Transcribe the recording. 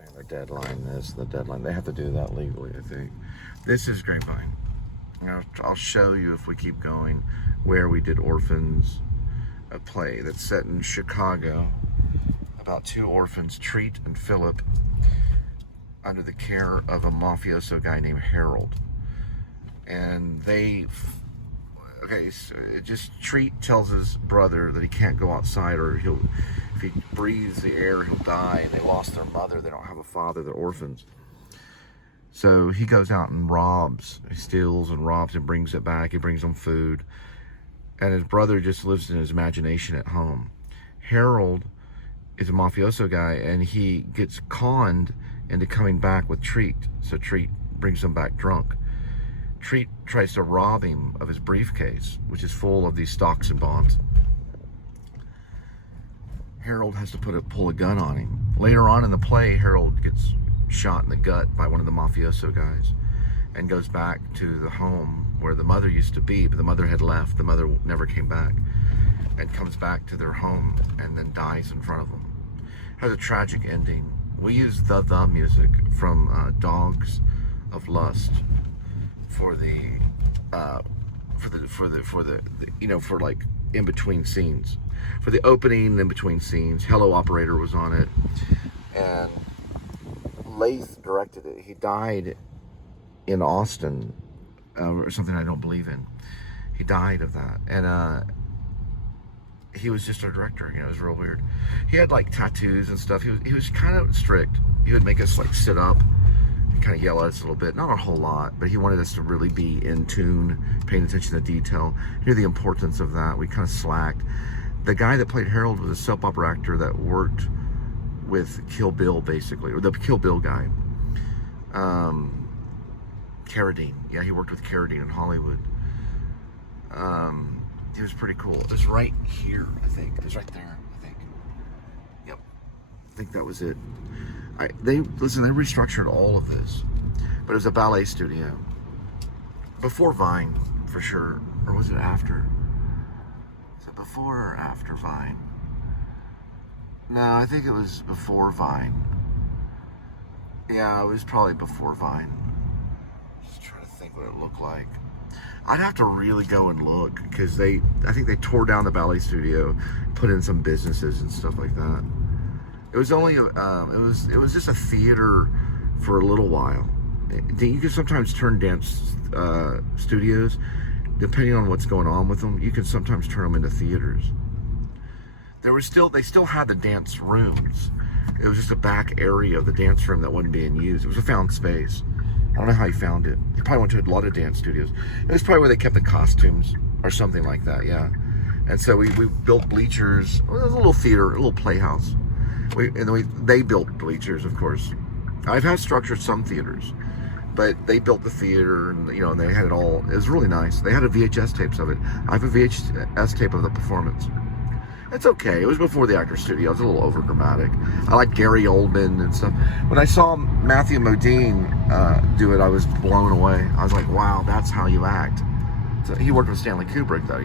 saying the deadline, this, the deadline. They have to do that legally, I think. This is Grapevine. I'll show you, if we keep going, where we did Orphans, a play that's set in Chicago about two orphans, Treat and Philip, under the care of a mafioso guy named Harold. And Treat tells his brother that he can't go outside, or if he breathes the air, he'll die. And they lost their mother. They don't have a father. They're orphans. So he goes out and robs. He steals and robs and brings it back. He brings them food. And his brother just lives in his imagination at home. Harold is a mafioso guy, and he gets conned into coming back with Treat. So Treat brings him back drunk. Treat tries to rob him of his briefcase, which is full of these stocks and bonds. Harold has to pull a gun on him. Later on in the play, Harold gets shot in the gut by one of the mafioso guys and goes back to the home where the mother used to be, but the mother had left. The mother never came back, and comes back to their home and then dies in front of them. Has a tragic ending. We use the music from Dogs of Lust for like in between scenes, for the opening, in between scenes. Hello Operator was on it, and Lath directed it. He died in Austin, or something I don't believe in. He died of that, and he was just our director. It was real weird. He had like tattoos and stuff. He was kind of strict. He would make us like sit up and kind of yell at us a little bit, not a whole lot, but he wanted us to really be in tune, paying attention to detail. He knew the importance of that. We kind of slacked. The guy that played Harold was a soap opera actor that worked with Kill Bill, basically, or the Kill Bill guy. Carradine. Yeah, he worked with Carradine in Hollywood. He was pretty cool. It was right here, I think. It was right there, I think. Yep. I think that was it. They restructured all of this. But it was a ballet studio. Before Vine, for sure. Or was it after? Is it before or after Vine? No, I think it was before Vine. Yeah, it was probably before Vine. Just trying to think what it looked like. I'd have to really go and look, because I think they tore down the ballet studio, put in some businesses and stuff like that. It was only it was just a theater for a little while. You can sometimes turn dance studios, depending on what's going on with them. You can sometimes turn them into theaters. They still had the dance rooms. It was just a back area of the dance room that wasn't being used. It was a found space. I don't know how he found it. He probably went to a lot of dance studios. It was probably where they kept the costumes or something like that, yeah. And so we built bleachers. Well, it was a little theater, a little playhouse. They built bleachers, of course. I've had structured some theaters, but they built the theater, and and they had it all. It was really nice. They had a VHS tapes of it. I have a VHS tape of the performance. It's okay. It was before the actor studio. It was a little over dramatic. I like Gary Oldman and stuff. When I saw Matthew Modine do it, I was blown away. I was like, wow, that's how you act. So he worked with Stanley Kubrick, though,